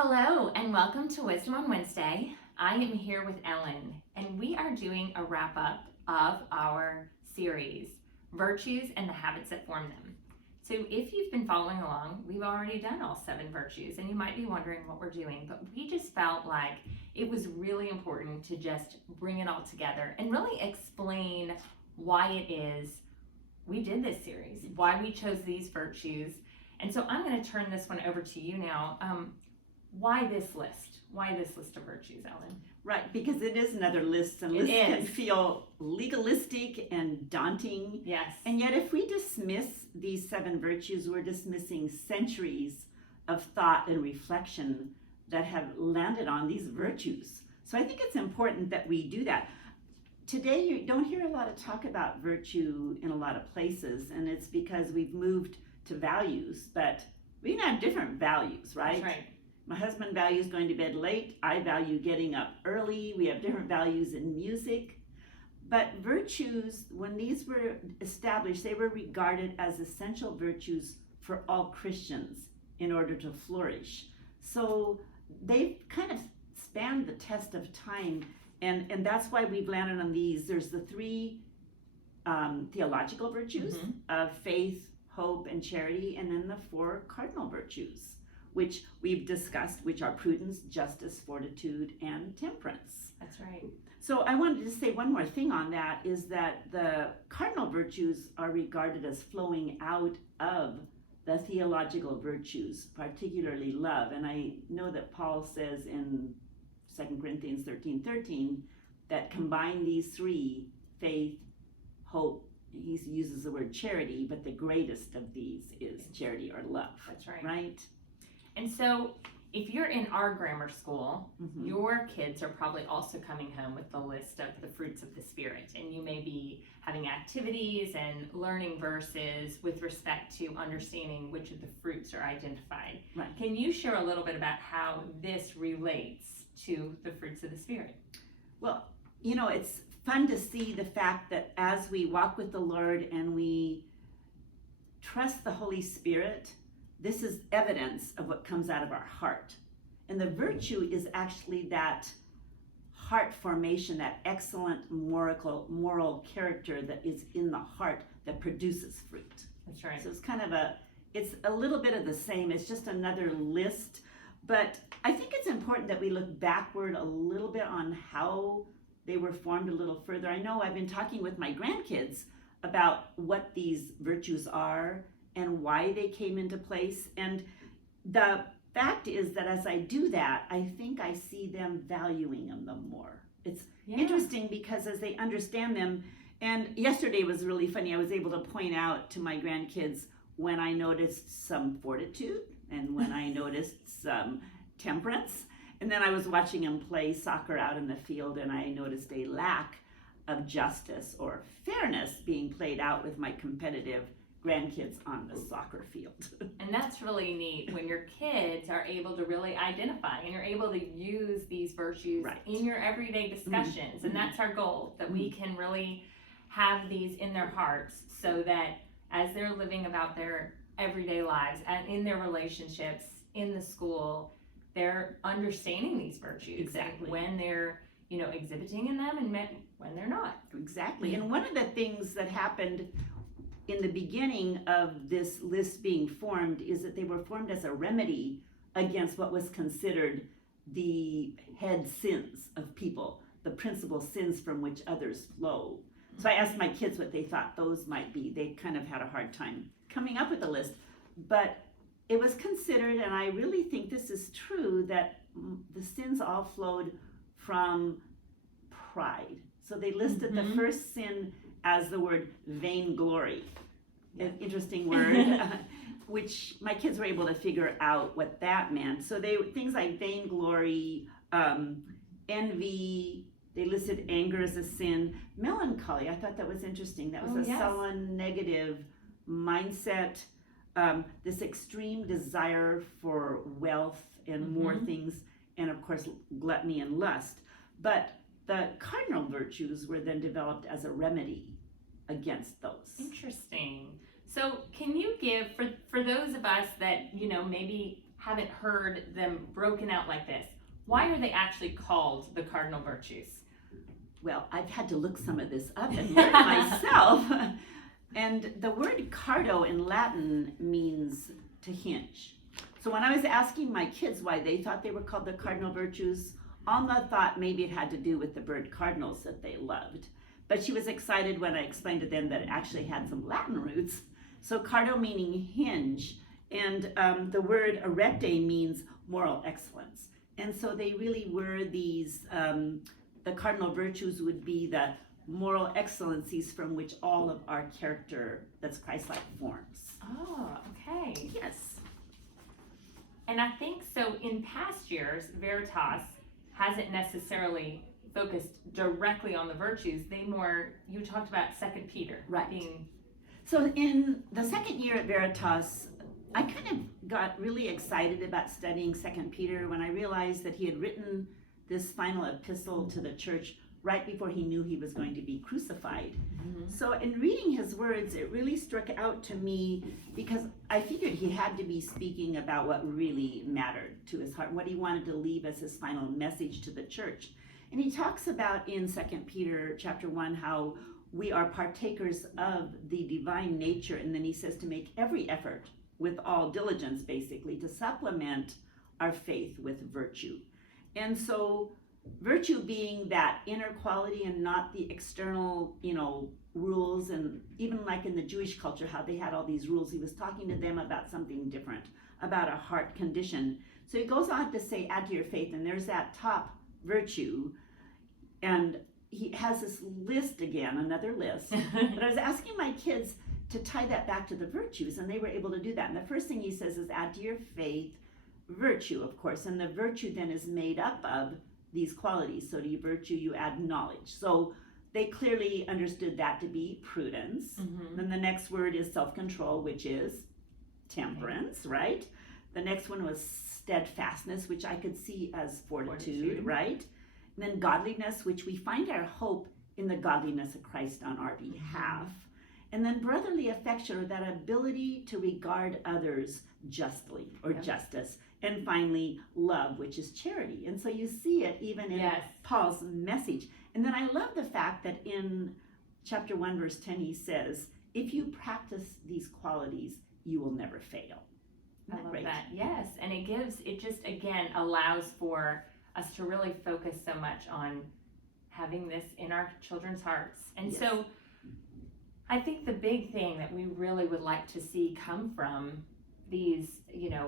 Hello and welcome to Wisdom on Wednesday. I am here with Ellen and we are doing a wrap up of our series, Virtues and the Habits that Form Them. So if you've been following along, we've already done all 7 virtues and you might be wondering what we're doing, but we just felt like it was really important to just bring it all together and really explain why it is we did this series, why we chose these virtues. And so I'm going to turn this one over to you now. Why this list? Why this list of virtues, Ellen? Right, because it is another list, and lists can feel legalistic and daunting. Yes. And yet if we dismiss these 7 virtues, we're dismissing centuries of thought and reflection that have landed on these virtues. So I think it's important that we do that. Today you don't hear a lot of talk about virtue in a lot of places, and it's because we've moved to values, but we can have different values, right? That's right. My husband values going to bed late. I value getting up early. We have different values in music. But virtues, when these were established, they were regarded as essential virtues for all Christians in order to flourish. So they've kind of spanned the test of time, and that's why we've landed on these. There's the 3 theological virtues of faith, hope, and charity, and then the 4 cardinal virtues, which we've discussed, which are prudence, justice, fortitude, and temperance. That's right. So I wanted to say one more thing on that, is that the cardinal virtues are regarded as flowing out of the theological virtues, particularly love. And I know that Paul says in 2 Corinthians 13:13 that combine these 3, faith, hope, he uses the word charity, but the greatest of these is charity or love. That's right. Right? And so if you're in our grammar school, your kids are probably also coming home with the list of the fruits of the Spirit. And you may be having activities and learning verses with respect to understanding which of the fruits are identified. Right. Can you share a little bit about how this relates to the fruits of the Spirit? Well, it's fun to see the fact that as we walk with the Lord and we trust the Holy Spirit, this is evidence of what comes out of our heart. And the virtue is actually that heart formation, that excellent moral character that is in the heart that produces fruit. That's right. So it's a little bit of the same. It's just another list. But I think it's important that we look backward a little bit on how they were formed a little further. I know I've been talking with my grandkids about what these virtues are and why they came into place. And the fact is that as I do that, I think I see them valuing them more. It's interesting because as they understand them, and yesterday was really funny, I was able to point out to my grandkids when I noticed some fortitude and when I noticed some temperance. And then I was watching them play soccer out in the field and I noticed a lack of justice or fairness being played out with my competitive grandkids on the soccer field. And that's really neat when your kids are able to really identify and you're able to use these virtues in your everyday discussions. And that's our goal, that we can really have these in their hearts so that as they're living about their everyday lives and in their relationships, in the school, they're understanding these virtues. Exactly. When they're exhibiting in them and when they're not. Exactly. And one of the things that happened in the beginning of this list being formed is that they were formed as a remedy against what was considered the head sins of people, the principal sins from which others flow. So I asked my kids what they thought those might be. They kind of had a hard time coming up with a list, but it was considered, and I really think this is true, that the sins all flowed from pride. So they listed the first sin as the word vainglory, an interesting word, which my kids were able to figure out what that meant. So things like vainglory, envy, they listed anger as a sin. Melancholy, I thought that was interesting. That was sullen, negative mindset, this extreme desire for wealth and more things, and of course gluttony and lust. But the cardinal virtues were then developed as a remedy against those. Interesting. So can you give, for those of us that maybe haven't heard them broken out like this, why are they actually called the cardinal virtues? Well, I've had to look some of this up and learn myself. And the word cardo in Latin means to hinge. So when I was asking my kids why they thought they were called the cardinal virtues, Alma thought maybe it had to do with the bird cardinals that they loved. But she was excited when I explained to them that it actually had some Latin roots. So cardo meaning hinge, and the word arete means moral excellence. And so they really were these, the cardinal virtues would be the moral excellencies from which all of our character that's Christ-like forms. Oh, okay. Yes. And I think so in past years, Veritas hasn't necessarily focused directly on the virtues. You talked about 2 Peter. Right. Being... So in the second year at Veritas, I kind of got really excited about studying 2 Peter when I realized that he had written this final epistle to the church right before he knew he was going to be crucified. Mm-hmm. So in reading his words, it really struck out to me because I figured he had to be speaking about what really mattered to his heart, what he wanted to leave as his final message to the church. And he talks about in 2 Peter chapter 1 how we are partakers of the divine nature, and then he says to make every effort with all diligence, basically, to supplement our faith with virtue. And so virtue being that inner quality and not the external, rules, and even like in the Jewish culture, how they had all these rules, he was talking to them about something different, about a heart condition. So he goes on to say, add to your faith, and there's that top virtue, and he has this list again, another list. But I was asking my kids to tie that back to the virtues, and they were able to do that. And the first thing he says is add to your faith virtue, of course, and the virtue then is made up of these qualities. So to your virtue, you add knowledge. So they clearly understood that to be prudence. Mm-hmm. Then the next word is self-control, which is temperance, right? The next one was steadfastness, which I could see as fortitude, right? And then godliness, which we find our hope in the godliness of Christ on our behalf. And then brotherly affection, or that ability to regard others justly or justice. And finally, love, which is charity. And so you see it even in Paul's message. And then I love the fact that in chapter 1, verse 10, he says, if you practice these qualities, you will never fail. I love that. Yes. And it just, again, allows for us to really focus so much on having this in our children's hearts. And so I think the big thing that we really would like to see come from these,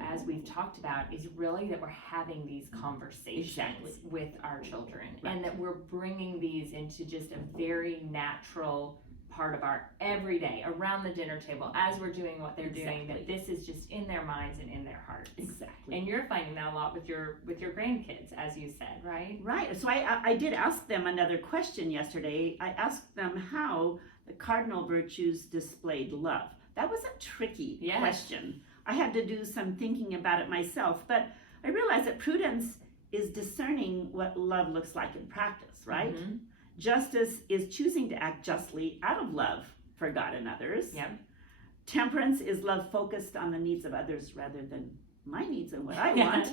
as we've talked about, is really that we're having these conversations with our children, and that we're bringing these into just a very natural part of our everyday, around the dinner table, as we're doing what they're doing, that this is just in their minds and in their hearts. Exactly. And you're finding that a lot with your grandkids, as you said, right? Right. So I did ask them another question yesterday. I asked them how the cardinal virtues displayed love. That was a tricky question. I had to do some thinking about it myself, but I realized that prudence is discerning what love looks like in practice, right? Mm-hmm. Justice is choosing to act justly out of love for God and others. Yep. Temperance is love focused on the needs of others rather than my needs and what I want.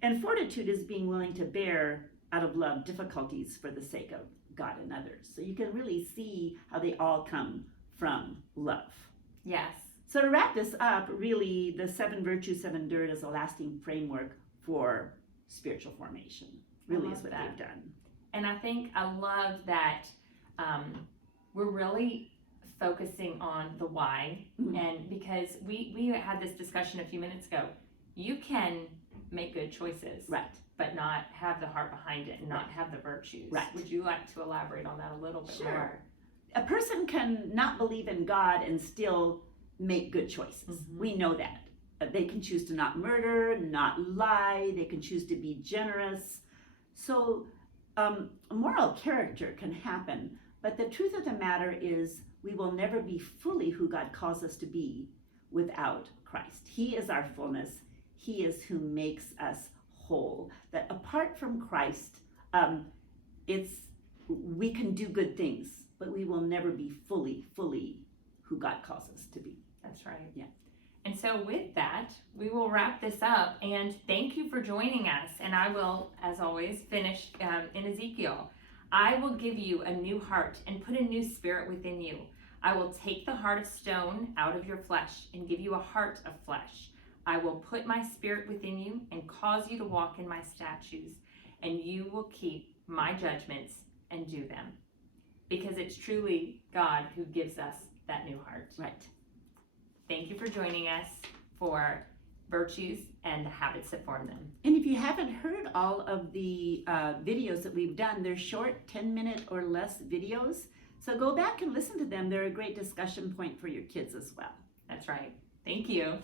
And fortitude is being willing to bear out of love difficulties for the sake of God and others. So you can really see how they all come from love. Yes. So to wrap this up, really, the 7 virtues have endured as a lasting framework for spiritual formation. Really is what they've done. And I think I love that we're really focusing on the why. Mm-hmm. And because we had this discussion a few minutes ago, you can make good choices, right, but not have the heart behind it and not have the virtues. Right. Would you like to elaborate on that a little bit more? A person can not believe in God and still make good choices. Mm-hmm. We know that. They can choose to not murder, not lie, they can choose to be generous. So moral character can happen, but the truth of the matter is we will never be fully who God calls us to be without Christ. He is our fullness. He is who makes us whole. That apart from Christ, we can do good things, but we will never be fully who God calls us to be. That's right. Yeah. And so with that, we will wrap this up, and thank you for joining us. And I will, as always, finish in Ezekiel. I will give you a new heart and put a new spirit within you. I will take the heart of stone out of your flesh and give you a heart of flesh. I will put my spirit within you and cause you to walk in my statutes, and you will keep my judgments and do them. Because it's truly God who gives us that new heart. Right. Thank you for joining us for Virtues and the Habits that Form Them. And if you haven't heard all of the videos that we've done, they're short, 10-minute or less videos. So go back and listen to them. They're a great discussion point for your kids as well. That's right. Thank you.